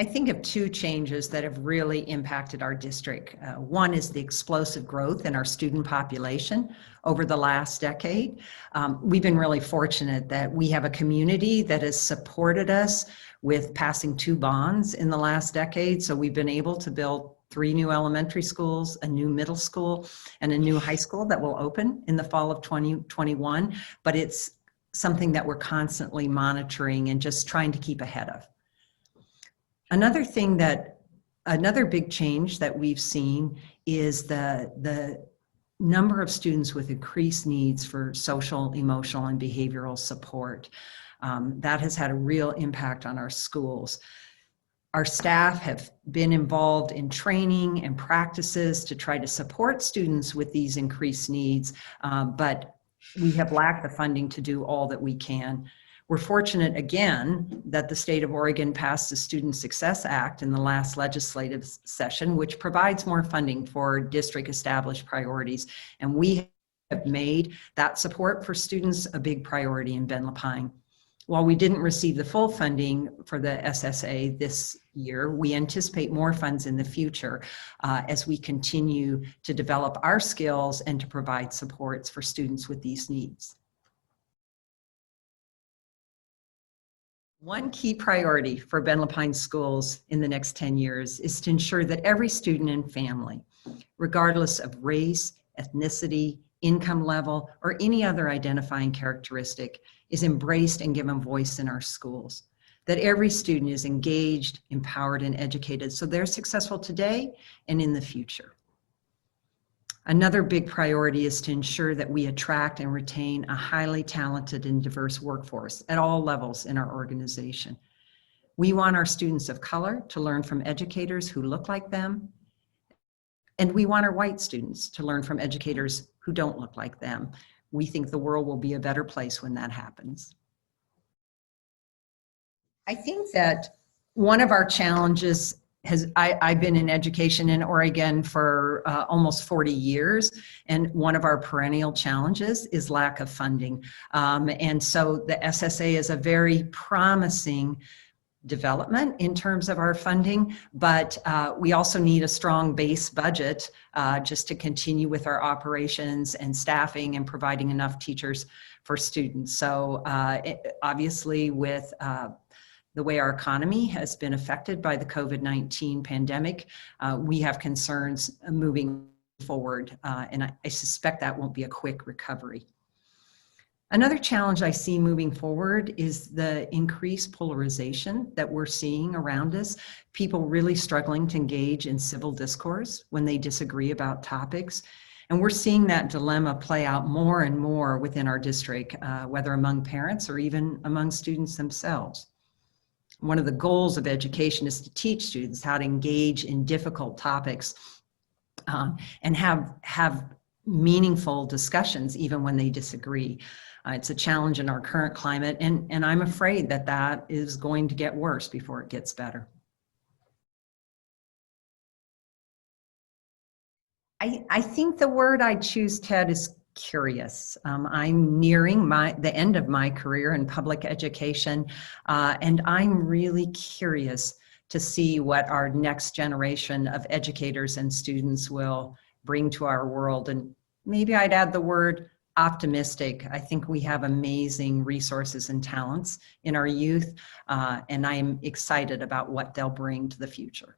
I think of two changes that have really impacted our district. One is the explosive growth in our student population over the last decade. We've been really fortunate that we have a community that has supported us with passing 2 bonds in the last decade. So we've been able to build 3 new elementary schools, a new middle school, and a new high school that will open in the fall of 2021. But it's something that we're constantly monitoring and just trying to keep ahead of. Another big change that we've seen is the number of students with increased needs for social, emotional, and behavioral support. That has had a real impact on our schools. Our staff have been involved in training and practices to try to support students with these increased needs, but we have lacked the funding to do all that we can. We're fortunate, again, that the state of Oregon passed the Student Success Act in the last legislative session, which provides more funding for district established priorities. And we have made that support for students a big priority in Ben Lapine. While we didn't receive the full funding for the SSA this year, we anticipate more funds in the future as we continue to develop our skills and to provide supports for students with these needs. One key priority for Ben Lapine schools in the next 10 years is to ensure that every student and family, regardless of race, ethnicity, income level, or any other identifying characteristic, is embraced and given voice in our schools. That every student is engaged, empowered, and educated so they're successful today and in the future. Another big priority is to ensure that we attract and retain a highly talented and diverse workforce at all levels in our organization. We want our students of color to learn from educators who look like them, and we want our white students to learn from educators who don't look like them. We think the world will be a better place when that happens. I think that one of our challenges I've been in education in Oregon for almost 40 years, and one of our perennial challenges is lack of funding. And so the SSA is a very promising development in terms of our funding, but we also need a strong base budget just to continue with our operations and staffing and providing enough teachers for students. So obviously with the way our economy has been affected by the COVID-19 pandemic, we have concerns moving forward, and I suspect that won't be a quick recovery. Another challenge I see moving forward is the increased polarization that we're seeing around us. People really struggling to engage in civil discourse when they disagree about topics. And we're seeing that dilemma play out more and more within our district, whether among parents or even among students themselves. One of the goals of education is to teach students how to engage in difficult topics and have meaningful discussions even when they disagree. It's a challenge in our current climate, and I'm afraid that that is going to get worse before it gets better. I think the word I choose, Ted, is curious. I'm nearing the end of my career in public education, and I'm really curious to see what our next generation of educators and students will bring to our world. And maybe I'd add the word optimistic. I think we have amazing resources and talents in our youth, and I'm excited about what they'll bring to the future.